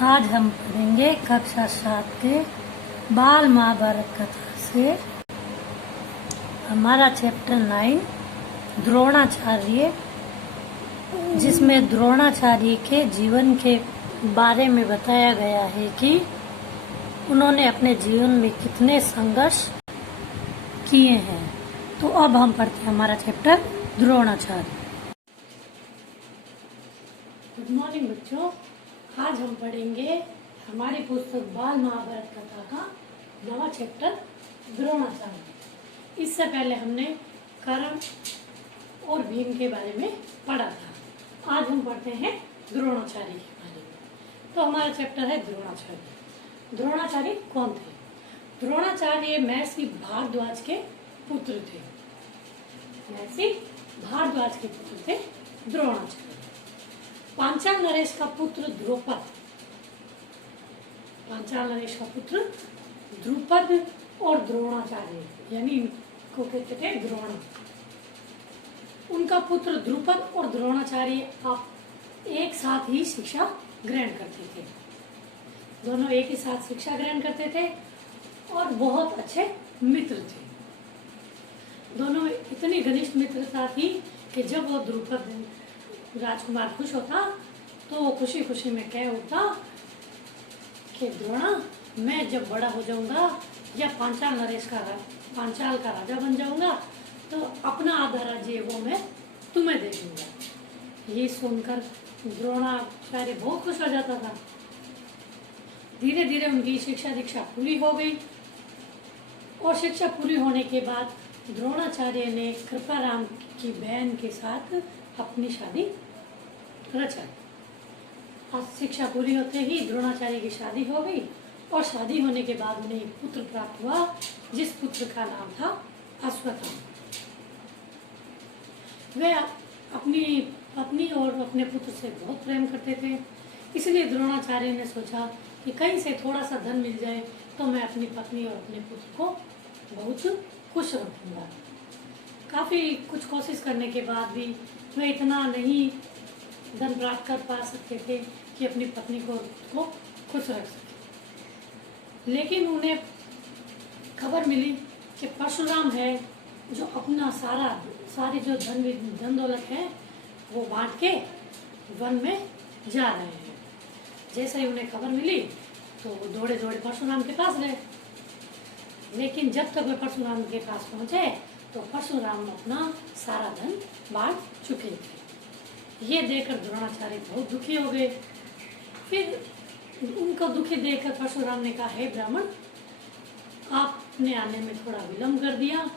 आज हम पढ़ेंगे कक्षा 7 के बाल महाभारत कथा से हमारा चैप्टर 9 द्रोणाचार्य, जिसमें द्रोणाचार्य के जीवन के बारे में बताया गया है कि उन्होंने अपने जीवन में कितने संघर्ष किए हैं। तो अब हम पढ़ते हैं हमारा चैप्टर द्रोणाचार्य। गुड मॉर्निंग बच्चों, आज हम पढ़ेंगे हमारी पुस्तक बाल महाभारत कथा का नवा चैप्टर द्रोणाचार्य। इससे पहले हमने कर्ण और भीम के बारे में पढ़ा था। आज हम पढ़ते हैं द्रोणाचार्य के बारे में। तो हमारा चैप्टर है द्रोणाचार्य। द्रोणाचार्य कौन थे? द्रोणाचार्य महर्षि भारद्वाज के पुत्र थे। महर्षि भारद्वाज के पुत्र थे द्रोणाचार्य। पांचाल नरेश का पुत्र द्रुपद, पांचाल नरेश का पुत्र द्रुपद और द्रोणाचार्य यानी इनको कहते थे द्रोण। उनका पुत्र द्रुपद और द्रोणाचार्य आप एक साथ ही शिक्षा ग्रहण करते थे। दोनों एक ही साथ शिक्षा ग्रहण करते थे और बहुत अच्छे मित्र थे। दोनों इतनी घनिष्ठ मित्रता थी कि जब वो द्रुपद राजकुमार खुश होता तो वो खुशी खुशी में कह उठता कि द्रोणा, मैं जब बड़ा हो जाऊंगा या पांचाल का राजा बन जाऊंगा तो अपना आधा राज्य वो मैं तुम्हें दे दूंगा। ये सुनकर द्रोणाचार्य बहुत खुश हो जाता था। धीरे धीरे उनकी शिक्षा दीक्षा पूरी हो गई और शिक्षा पूरी होने के बाद द्रोणाचार्य ने कृपाराम की बहन के साथ अपनी शादी रचाई। आज शिक्षा पूरी होते ही द्रोणाचार्य की शादी हो गई और शादी होने के बाद उन्हें एक पुत्र प्राप्त हुआ, जिस पुत्र का नाम था अश्वत्थामा। वे अपनी पत्नी और अपने पुत्र से बहुत प्रेम करते थे, इसलिए द्रोणाचार्य ने सोचा कि कहीं से थोड़ा सा धन मिल जाए तो मैं अपनी पत्नी और अपने पुत्र को बहुत खुश रखूंगा। काफी कुछ कोशिश करने के बाद भी वे इतना नहीं धन प्राप्त कर पा सकते थे कि अपनी पत्नी को खुश रख सके। लेकिन उन्हें खबर मिली कि परशुराम है जो अपना सारी जो धन दौलत है वो बांट के वन में जा रहे हैं। जैसे ही उन्हें खबर मिली तो वो दौड़े दौड़े परशुराम के पास गए। लेकिन जब तक वे परशुराम के पास पहुंचे तो परशुराम अपना सारा धन बांट चुके थे। ये देखकर द्रोणाचार्य बहुत दुखी हो गए। फिर उनको दुखी देखकर परशुराम ने कहा, हे ब्राह्मण, आपने आने में थोड़ा विलंब कर दिया।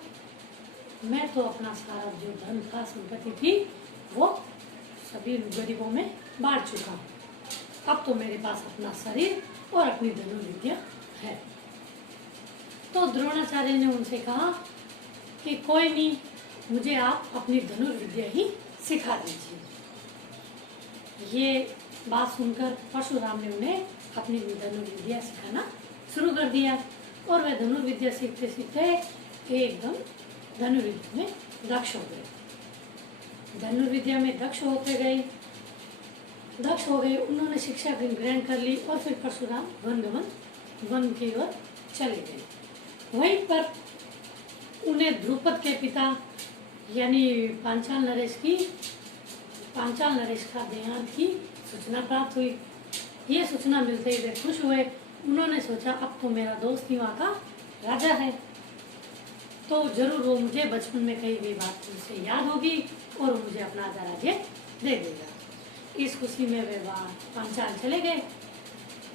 मैं तो अपना सारा जो धन था, संपत्ति थी, वो सभी गरीबों में बांट चुका हूँ। अब तो मेरे पास अपना शरीर और अपनी धनुर्विद्या है। तो द्रोणाचार्य ने उनसे कहा कि कोई नहीं, मुझे आप अपनी धनुर्विद्या ही सिखा दीजिए। ये बात सुनकर परशुराम ने उन्हें अपनी धनुर्विद्या सिखाना शुरू कर दिया और वे धनुर्विद्या सीखते सीखते एकदम धनुर्विद्या में दक्ष हो गए। धनुर्विद्या में दक्ष हो गए। उन्होंने शिक्षा ग्रहण कर ली और फिर परशुराम वन की ओर चले गए। वहीं पर उन्हें द्रुपद के पिता यानी पांचाल नरेश का देहांत की सूचना प्राप्त हुई। ये सूचना मिलते ही वे खुश हुए। उन्होंने सोचा, अब तो मेरा दोस्त ही वहाँ का राजा है, तो जरूर वो मुझे बचपन में कही गई बात उसे याद होगी और मुझे अपना आधा राज्य दे देगा। इस खुशी में वे वहाँ पांचाल चले गए।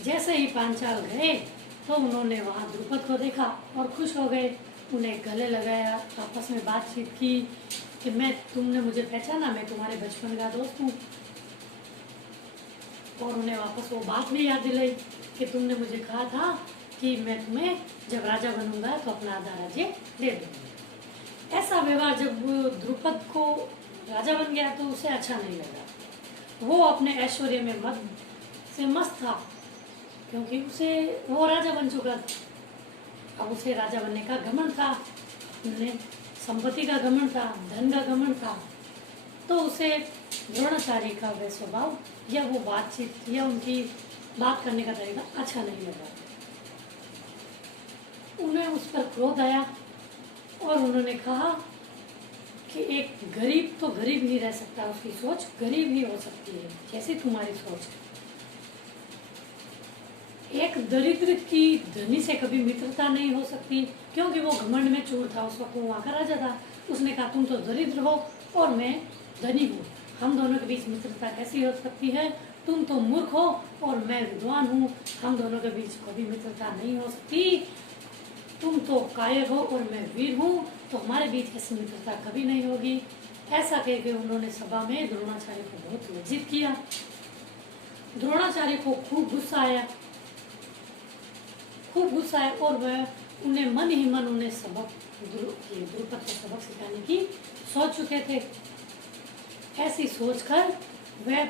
जैसे ही पांचाल गए तो उन्होंने वहाँ द्रुपद को देखा और खुश हो गए। उन्हें गले लगाया, आपस में बातचीत की कि तुमने मुझे पहचाना, मैं तुम्हारे बचपन का दोस्त हूँ। और उन्हें वापस वो बात भी याद दिलाई कि तुमने मुझे कहा था कि मैं तुम्हें जब राजा बनूंगा तो अपना आधा राज्य दे दूंगा। ऐसा व्यवहार जब द्रुपद को राजा बन गया तो उसे अच्छा नहीं लगा। वो अपने ऐश्वर्य में मस्त था, क्योंकि वो राजा बन चुका था। अब उसे राजा बनने का घमंड था, उन्हें संपत्ति का घमंड था, धन का घमंड था। तो उसे द्रोणाचार्य का वह स्वभाव या वो बातचीत या उनकी बात करने का तरीका अच्छा नहीं लगा। उन्हें उस पर क्रोध आया और उन्होंने कहा कि एक गरीब तो गरीब ही रह सकता है, उसकी सोच गरीब ही हो सकती है जैसी तुम्हारी सोच है। एक दरिद्र की धनी से कभी मित्रता नहीं हो सकती, क्योंकि वो घमंड में चूर था। उस वक्त वो वहाँ का राजा था। उसने कहा तुम तो दरिद्र हो और मैं धनी हूँ, हम दोनों के बीच मित्रता कैसी हो सकती है? तुम तो मूर्ख हो और मैं विद्वान हूँ, हम दोनों के बीच कभी मित्रता नहीं हो सकती। तुम तो कायर हो और मैं वीर हूँ, तो हमारे बीच ऐसी मित्रता कभी नहीं होगी। ऐसा कह के उन्होंने सभा में द्रोणाचार्य को बहुत लज्जित किया। द्रोणाचार्य को खूब गुस्सा आया और वह उन्हें मन ही मन उन्हें द्रुपद को सबक सिखाने की सोच चुके थे। ऐसी सोचकर वह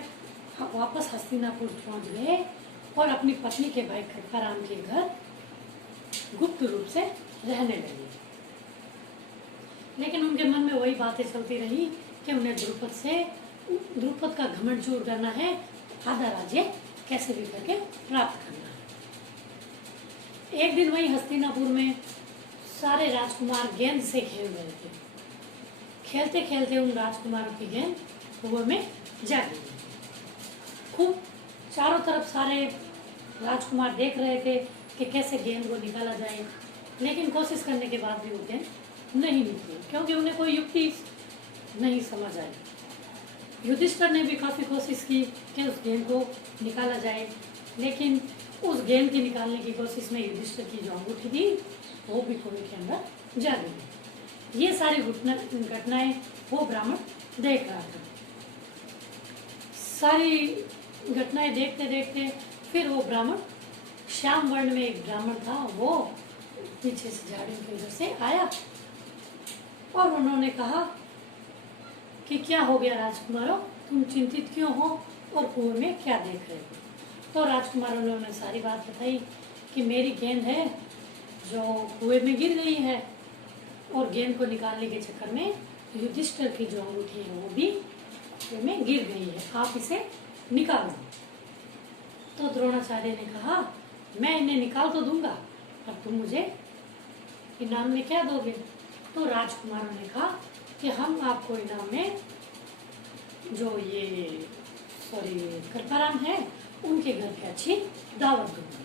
वापस हस्तिनापुर पहुंच गए और अपनी पत्नी के भाई खटकाराम के घर गुप्त रूप से रहने लगे। लेकिन उनके मन में वही बातें चलती रही कि उन्हें द्रुपद का घमंड दूर करना है, आधा राज्य कैसे भी करके प्राप्त करना है। एक दिन वही हस्तिनापुर में सारे राजकुमार गेंद से खेल रहे थे। खेलते खेलते उन राजकुमारों की गेंद कुएं में जा गई। खूब चारों तरफ सारे राजकुमार देख रहे थे कि कैसे गेंद को निकाला जाए, लेकिन कोशिश करने के बाद भी वो गेंद नहीं निकली, क्योंकि उन्हें कोई युक्ति नहीं समझ आई। युधिष्ठिर ने भी काफी कोशिश की कि उस गेंद को निकाला जाए, लेकिन उस गेंद की निकालने की कोशिश में युधिष्ठिर की जो अंगूठी थी वो भी कुएं के अंदर जा गई। ये सारी घटनाएं वो ब्राह्मण देख रहा था। सारी घटनाएं देखते देखते फिर वो ब्राह्मण, श्याम वर्ण में एक ब्राह्मण था, वो पीछे से झाड़ियों की वजह से आया और उन्होंने कहा कि क्या हो गया राजकुमारों, तुम चिंतित क्यों हो और कुएं में क्या देख रहे हो? तो राजकुमारों ने उन्हें सारी बात बताई कि मेरी गेंद है जो कुएं में गिर गई है और गेंद को निकालने के चक्कर में युधिष्ठिर की जो अंगूठी है वो भी कुएं में गिर गई है, आप इसे निकालो। तो द्रोणाचार्य ने कहा मैं इन्हें निकाल तो दूंगा, पर तुम मुझे इनाम में क्या दोगे? तो राजकुमारों ने कहा कि हम आपको इनाम में जो ये कृपाराम है उनके घर की अच्छी दावत दूंगा।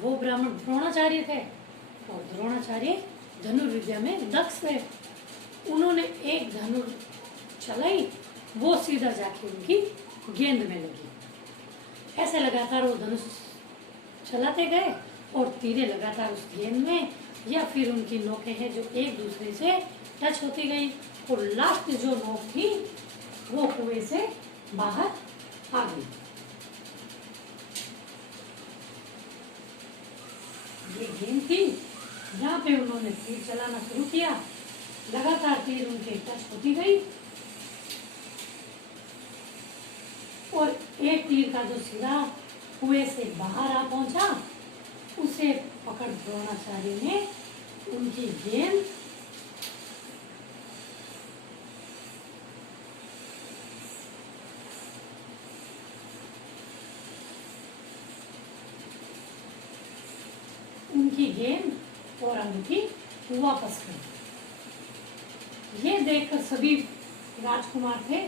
वो ब्राह्मण द्रोणाचार्य थे और द्रोणाचार्य धनुर्विद्या में दक्ष थे। उन्होंने एक धनुर चलाई, वो सीधा जाके उनकी गेंद में लगी। ऐसे लगातार वो धनुष चलाते गए और तीरें लगातार उस गेंद में या फिर उनकी नोकें हैं जो एक दूसरे से टच होती गई और लास्ट जो नोक थी वो कुएं से बाहर आ गई। ये गेंद थी जहाँ पे उन्होंने तीर चलाना शुरू किया, लगातार तीर उनके टच होती गई और एक तीर का जो सिरा कुएं से बाहर आ पहुंचा, उसे पकड़ द्रोणाचार्य ने उनकी गेंद और अंगूठी वापस कर दी। ये देखकर सभी राजकुमार थे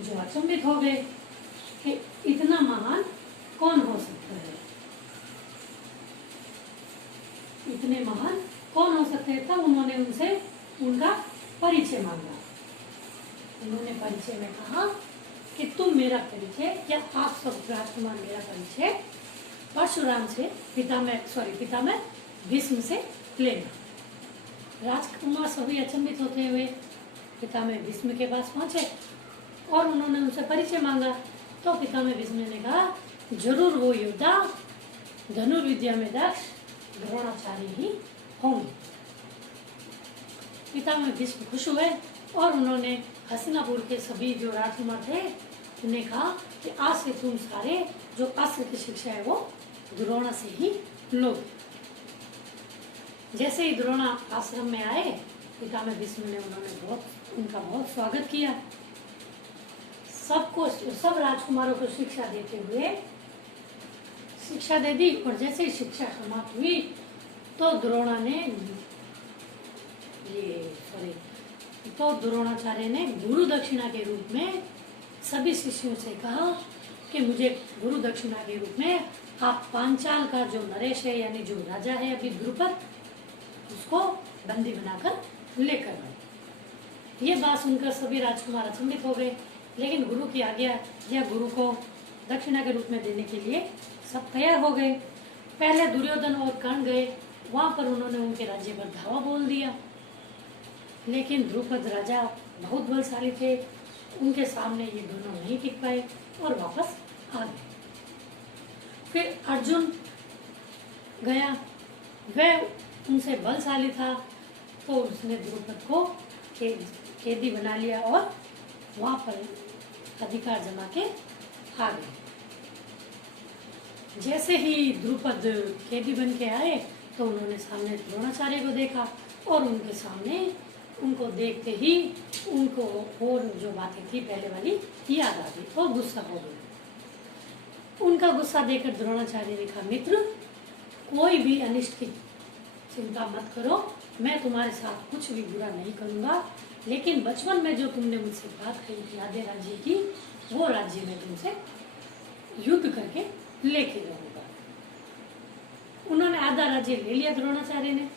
जो अचंभित हो गए कि इतना महान कौन हो सकता है, इतने महान कौन हो सकते हैं। तब उन्होंने उनसे उनका परिचय मांगा। उन्होंने परिचय में कहा कि तुम मेरा परिचय, क्या आप सब राजकुमार मेरा परिचय परशुराम से पितामह भीष्म से लेना। राजकुमार सभी अचंभित होते हुए पितामह भीष्म के पास पहुंचे और उन्होंने उनसे परिचय मांगा। तो पितामह भीष्म ने कहा जरूर वो योद्धा धनुर्विद्या में दक्ष द्रोणाचार्य ही होंगे। पितामह भीष्म खुश हुए और उन्होंने हस्तिनापुर के सभी जो राजकुमार थे उन्हें कहा कि आज से तुम सारे जो अस्त्र की शिक्षा है वो द्रोणा से ही लो। जैसे ही द्रोणा आश्रम में आए, पितामह भीष्म ने उनका बहुत स्वागत किया। सब राजकुमारों को शिक्षा देते हुए शिक्षा दे दी। और जैसे ही शिक्षा समाप्त हुई तो द्रोणाचार्य ने गुरु दक्षिणा के रूप में सभी शिष्यों से कहा कि मुझे गुरु दक्षिणा के रूप में आप पांचाल का जो नरेश है, यानी जो राजा है अभी द्रुपद, उसको बंदी बनाकर लेकर आए। ये बात सुनकर सभी राजकुमार अचंभित हो गए, लेकिन गुरु की आज्ञा या गुरु को दक्षिणा के रूप में देने के लिए सब तैयार हो गए। पहले दुर्योधन और कर्ण गए, वहां पर उन्होंने उनके राज्य पर धावा बोल दिया, लेकिन द्रुपद राजा बहुत बलशाली थे, उनके सामने ये दोनों नहीं टिक पाए और वापस आ गए। फिर अर्जुन गया, वह उनसे बलशाली था, तो उसने द्रुपद को कैदी बना लिया और वहां पर अधिकार जमा के आ गए। जैसे ही द्रुपद कैदी बन के आए तो उन्होंने सामने द्रोणाचार्य को देखा और उनके सामने उनको देखते ही उनको और जो बातें थी पहले वाली याद आ गई और गुस्सा हो गई। उनका गुस्सा देखकर द्रोणाचार्य ने कहा, मित्र, कोई भी अनिष्ट की चिंता मत करो, मैं तुम्हारे साथ कुछ भी बुरा नहीं करूंगा, लेकिन बचपन में जो तुमने मुझसे बात कही थी आधे राज्य की, वो राज्य में तुमसे युद्ध करके लेके रहूंगा। उन्होंने आधा राज्य ले लिया द्रोणाचार्य ने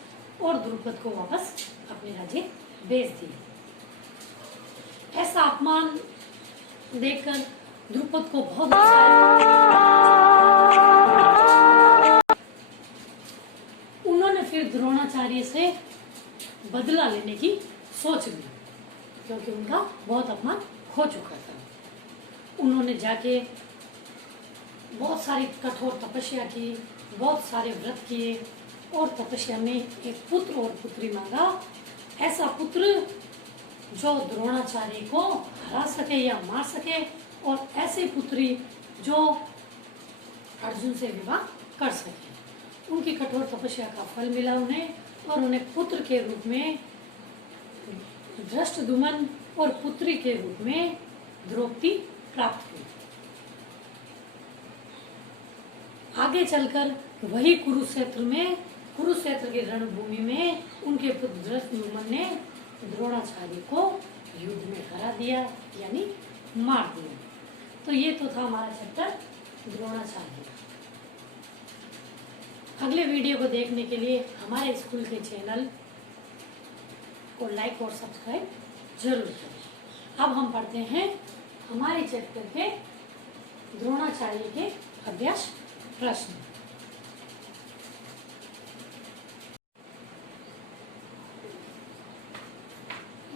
और द्रुपद को वापस अपने राज्य भेज दिया। ऐसा अपमान देखकर द्रुपद को बहुत गुस्सा आया। उन्होंने फिर द्रोणाचार्य से बदला लेने की सोच ली, क्योंकि उनका बहुत अपमान हो चुका था। उन्होंने जाके बहुत सारी कठोर तपस्या की, बहुत सारे व्रत किए और तपस्या में एक पुत्र और पुत्री मांगा। ऐसा पुत्र जो द्रोणाचार्य को हरा सके या मार सके, और ऐसी पुत्री जो अर्जुन से विवाह कर सके। उनकी कठोर तपस्या का फल मिला उन्हें, और उन्हें पुत्र के रूप में धृष्टद्युम्न और पुत्री के रूप में द्रौपदी प्राप्त हुई। आगे चलकर वही कुरुक्षेत्र की रणभूमि में उनके पुत्र धृष्टद्युम्न ने द्रोणाचार्य को युद्ध में हरा दिया, यानी मार दिया। तो ये तो था हमारा चैप्टर द्रोणाचार्य। अगले वीडियो को देखने के लिए हमारे स्कूल के चैनल को लाइक और सब्सक्राइब जरूर करें। अब हम पढ़ते हैं हमारे चैप्टर के द्रोणाचार्य के अभ्यास प्रश्न।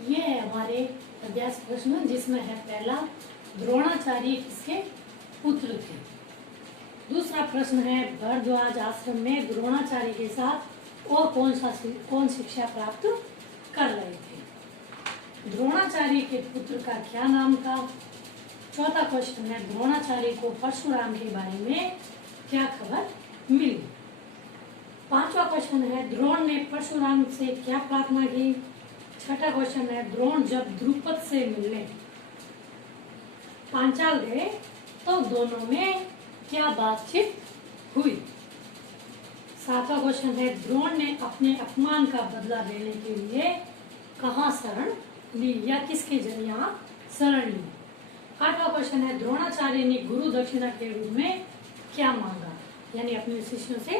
ये है हमारे अभ्यास प्रश्न, जिसमें है पहला, द्रोणाचार्य किसके पुत्र थे। दूसरा प्रश्न है, भरद्वाज आश्रम में द्रोणाचार्य के साथ और कौन शिक्षा प्राप्त कर रहे थे। द्रोणाचार्य के पुत्र का क्या नाम था। चौथा क्वेश्चन है, द्रोणाचार्य को परशुराम के बारे में क्या खबर मिली। पांचवा क्वेश्चन है, द्रोण ने परशुराम से क्या प्रार्थना की। छठा क्वेश्चन है, द्रोण जब द्रुपद से मिलने पांचाल गए तो दोनों में क्या बातचीत हुई। सातवां क्वेश्चन है, द्रोण ने अपने अपमान का बदला लेने के लिए कहाँ शरण ली या किसके जरिए शरण ली। आठवां क्वेश्चन है, द्रोणाचार्य ने गुरु दक्षिणा के रूप में क्या मांगा, यानी अपने शिष्यों से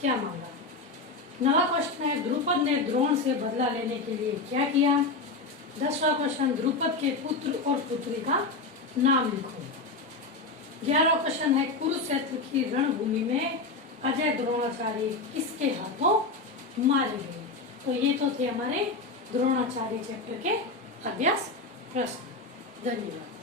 क्या मांगा। नवा क्वेश्चन है, द्रुपद ने द्रोण से बदला लेने के लिए क्या किया। 10वां क्वेश्चन, द्रुपद के पुत्र और पुत्री का नाम लिखो। 11वां क्वेश्चन है, कुरुक्षेत्र की रणभूमि में अजय द्रोणाचार्य किसके हाथों मारे गए। तो ये तो थे हमारे द्रोणाचार्य चैप्टर के अभ्यास प्रश्न। धन्यवाद।